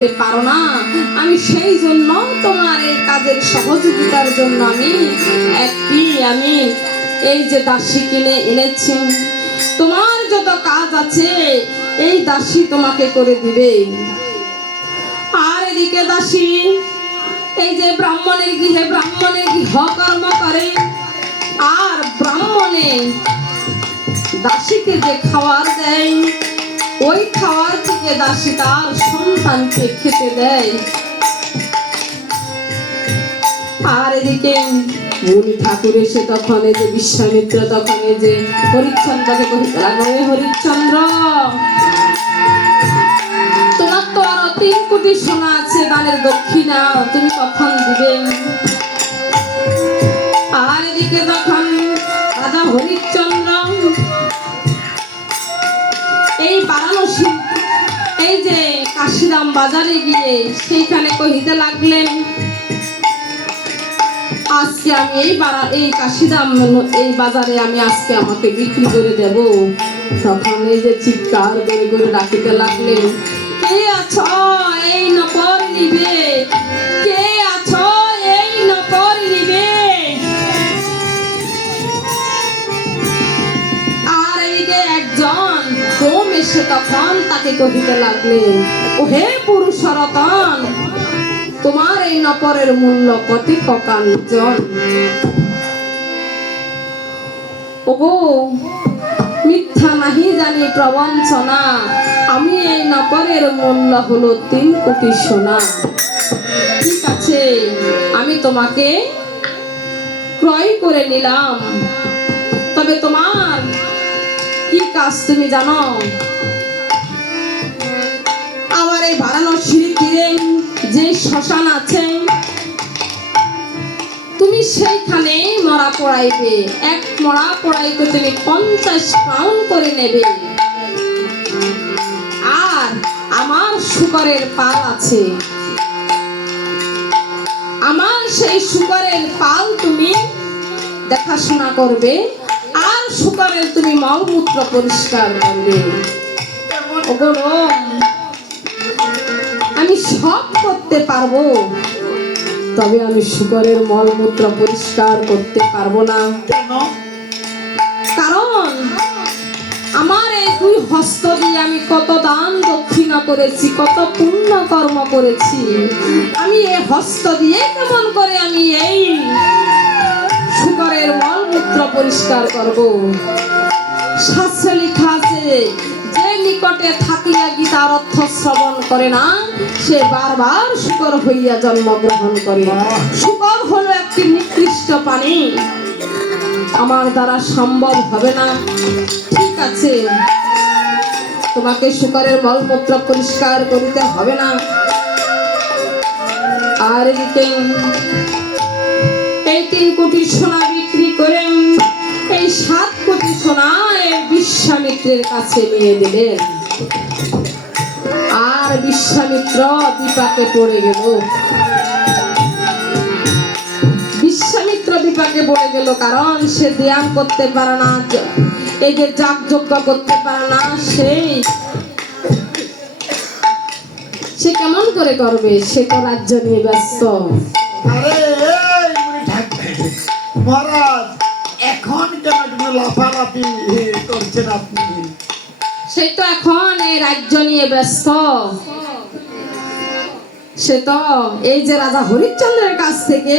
পারো না, আমি সেই জন্য তোমার এই কাজের সহযোগিতার জন্য আমি এই যে দাসী কিনে এনেছি। তোমার যত কাজ আছে এই দাসী তোমাকে করে দিবে। আর এদিকে দাসী এই যে ব্রাহ্মণের গৃহ কর্ম করে, আর ব্রাহ্মণে দাসীকে যে খাবার দেয় ওই খাওয়ার থেকে দাসী তার সন্তানকে খেতে দেয়। আর এদিকে মুনি ঠাকুর এসে তখন এই যে বিশ্বামিত্র তখন এই যে হরিশ্চন্দ্রকে কহিতে লাগলো, হরিশ্চন্দ্র তোমার তো আরো 3 কোটি সোনা আছে দানের দক্ষিণা, তুমি কখন দিবে? আর এদিকে তখন রাজা হরিশ্চন্দ্র এই বারাণসী এই যে কাশিরাম বাজারে গিয়ে সেইখানে কহিতে লাগলেন, আজকে আমি এই কাশিরাম এই বাজারে আমি আজকে আমাকে বিক্রি করে দেব। তখন এই যে চিৎকার করে করে ডাকিতে লাগলেন, কে আছো এই নকর নিবে, কে আছো এই নকর নিবে? আর এইদিকে একজন কম এসে তখন তাকে কহিতে লাগলেন, ও হে পুরুষরতন, তোমার এই নকরের মূল্য কতি ককাঞ্চন? ওগো মিথ্যা নাহি জানি প্রবঞ্চনা, আমি এই নকরের মূল্য হলো 3 কোটি সোনা। ঠিক আছে, আমি তোমাকে ক্রয় করে নিলাম, তবে তোমার কি কাজ তুমি জানো? আমার এই বারাণসীর তীরে যে শ্মশান আছে তুমি সেইখানে মরা পড়াইবে, এক মরা পড়াইতে তুমি 50 পাউন্ড করে নেবে। আর আমার শুকরের পাল আছে, আমার সেই শুকরের পাল তুমি দেখাশোনা করবে, আর শুকরের তুমি মলমূত্র পরিষ্কার করবে। আমি সব করতে পারবো, তবে আমি শুকরের মলমূত্র পরিষ্কার করতে পারবো না। কারণ আমার এই 2 হস্ত দিয়ে আমি কত দান দক্ষিণা করেছি, কত পুণ্য কর্ম করেছি, আমি এই হস্ত দিয়ে কেমন করে আমি এই শুকরের মলমূত্র পরিষ্কার করব? শাস্ত্রে লেখা আছে, যে নিকটে থাকিয়া গীতার অর্থ শ্রবণ করে না সে বারবার শুকর হইয়া জন্মগ্রহণ করে। শুকর হলো একটি নিকৃষ্ট প্রাণী, আমার দ্বারা সম্ভব হবে না। ঠিক আছে, তোমাকে শুকরের মলমূত্র পরিষ্কার করিতে হবে না। আর এদিকে এই 3 কোটি সোনা বিক্রি করে এই 7 কোটি সোনা এই বিশ্বামিত্রের কাছে নিয়ে দিলেন। আর বিশ্বামিত্র বিপাকে পড়ে গেল। বিশ্বামিত্র বিপাকে পড়ে গেল, কারণ সে ধ্যান করতে পারে না, এই যে যাগযজ্ঞ করতে পারে না, সে কেমন করে করবে? সে তো রাজ্য নিয়ে ব্যস্ত। এখন কেন লাফালাফি করছেন আপনি? সে তো এখন এই রাজ্য নিয়ে ব্যস্ত। সে তো এই যে রাজা হরিশ্চন্দ্রের কাছ থেকে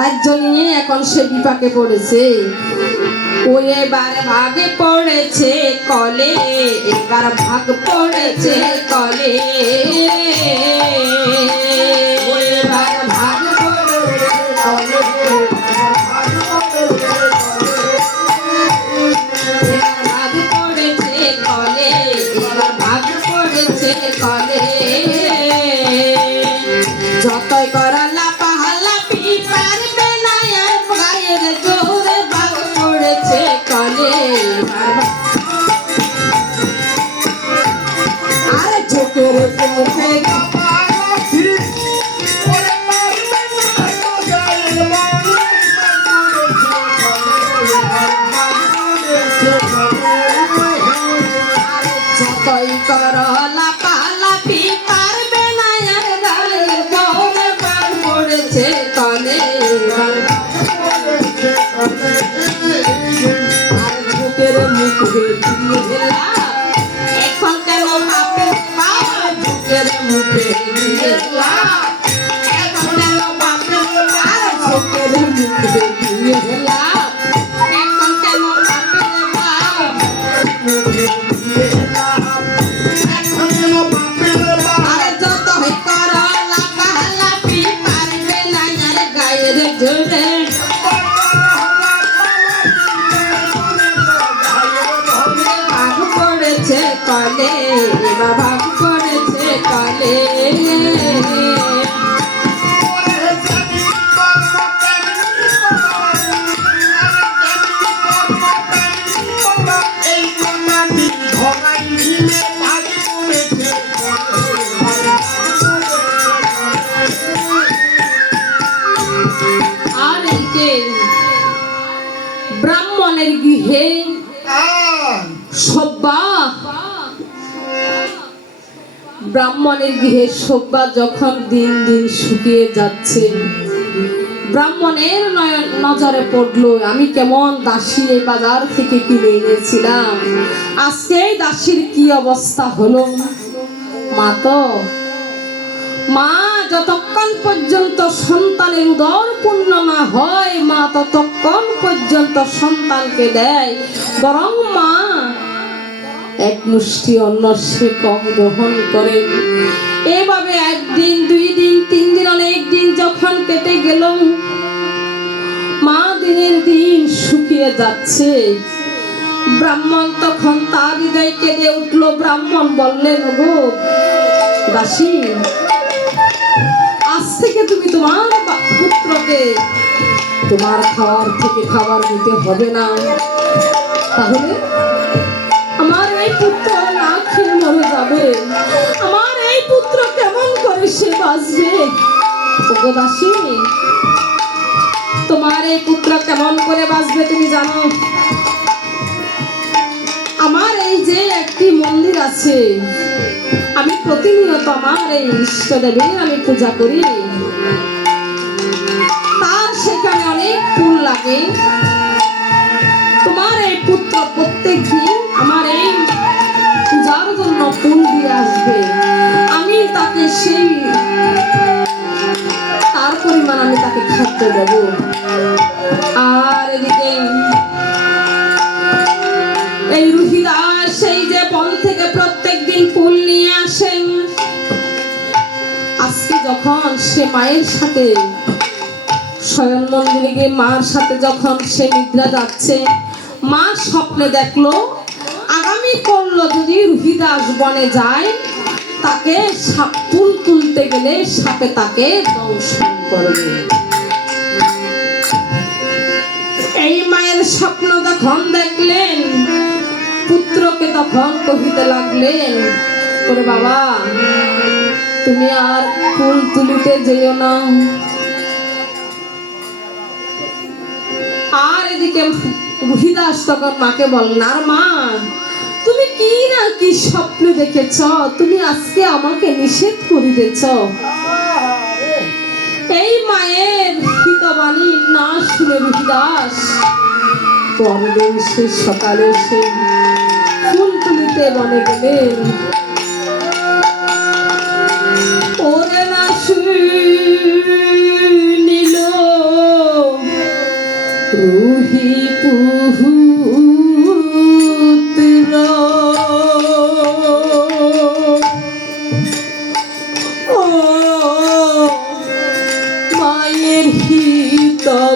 রাজ্য নিয়ে এখন সে বিপাকে পড়েছে। ও এবার ভাগে পড়েছে কলে, এবার ভাগ পড়েছে কলে, ও এবার ভাগ পড়েছে কলে, ভাগ পড়েছে কলে, এবার ভাগ পড়েছে কলে। যতই করা লাপালাপি পারবে না আর গায়ের জোরে, ভাগ পড়েছে কলে। আরে চোখের মুখে যতই কর লাপালাপি পারবে শোকের মুখে দিয়ে লাভ, এখন কেন বাপের আর শোকের মুখে দিয়ে লাভ, এখন কেন বাপের বাপ এখন যেন বাপের বাপ আরে যত কর লাফালাফি পারবে না আর গায়ের জোরে ভাগ পড়েছে কলে এবার ভাগ পড়েছে কলে আর এদিকে ব্রাহ্মণের গৃহে সব্বা ব্রাহ্মণের গৃহে সব্বা যখন দিন দিন শুকিয়ে যাচ্ছে, ব্রাহ্মণের নজরে পড়লো আমি কেমন দাসী এই বাজার থেকে কিনে এনেছিলাম, আজকে এই দাসীর কি অবস্থা হলো। মা যতক্ষণ পর্যন্ত সন্তানের উদর পূর্ণ না হয় মা ততক্ষণ পর্যন্ত সন্তানকে দেয়, বরং মা এক মুষ্টি অন্ন সে কম গ্রহণ করে। এভাবে একদিন, 2 দিন, 3 দিন, অনেক দিন যখন কেটে গেল, মা দিনের দিন শুকিয়ে যাচ্ছে। ব্রাহ্মণ তখন তার হৃদয় কেঁদে উঠল। ব্রাহ্মণ বললেন, গো দাসী, আজ থেকে তুমি তোমার পুত্রকে তোমার খাওয়ার থেকে খাবার দিতে হবে না, তাহলে আমার এই পুত্র না খেয়ে মরে যাবে, আমার এই পুত্র কেমন করে সে বাঁচবে। ওগো দাসী, তোমার এই পুত্র কেমন করে বাঁচবে তুমি জানো? আমার এই যে একটি মন্দির আছে, আমি প্রতিনিয়ত আমার এই ইষ্টদেবীর আমি পূজা করি, তার সেখানে অনেক ফুল লাগে। তোমার এই পুত্র প্রত্যেক দিন আমার এই পূজার জন্য ফুল দিয়ে আসবে, আমি তাকে সেই তার পরিমাণ আমি তাকে খাদ্য দেব। আর এদিকে এই রুহিদাস সেই যে বন থেকে প্রত্যেক দিন ফুল নিয়ে আসেন, আজকে যখন সে মায়ের সাথে শয়ন মন্দিরে গিয়ে মার সাথে যখন সে নিদ্রা যাচ্ছে, মা স্বপ্নে দেখলো আগামী করলো যদি রুহিদাস বনে যায়, তাকে ফুল তুলতে গেলে সাপে তাকে দংশন করবে। এই মায়ের স্বপ্ন যখন দেখলেন, পুত্রকে তখন কহিতে লাগলেন, ওরে বাবা, তুমি আর ফুল তুলিতে যেও না। আর এদিকে রুহিদাস তখন মাকে বললেন, আর মা, তুমি কি না কি স্বপ্ন দেখেছ, তুমি আজকে আমাকে নিষেধ করিতেছ। এই মায়ের হিতবাণী না শুনে রুহিদাস পরদিন সে সকালে সে ফুল তুলিতে বনে গেলেন। ওরে না শুনিল রুহি পুত্র, ও মায়ের হিতবাণী,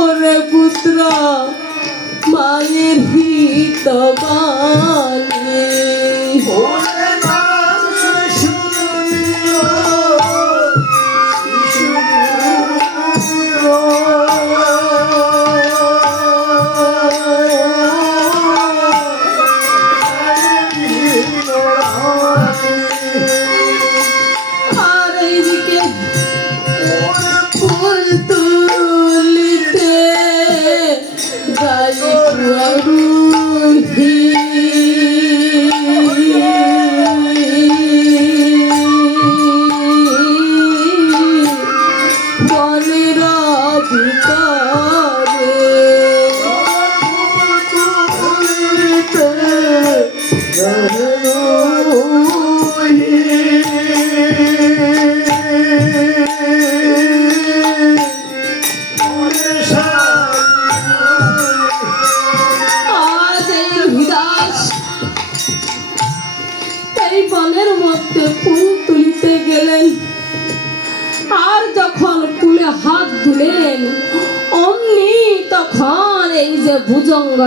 ওরে পুত্র মায়ের হিতবাণী, আজ এই হৃদাস এই বনের মধ্যে ফুল তুলিতে গেলেন, আর যখন ফুলে হাত দিলেন অমনি তখন এই যে ভুজঙ্গ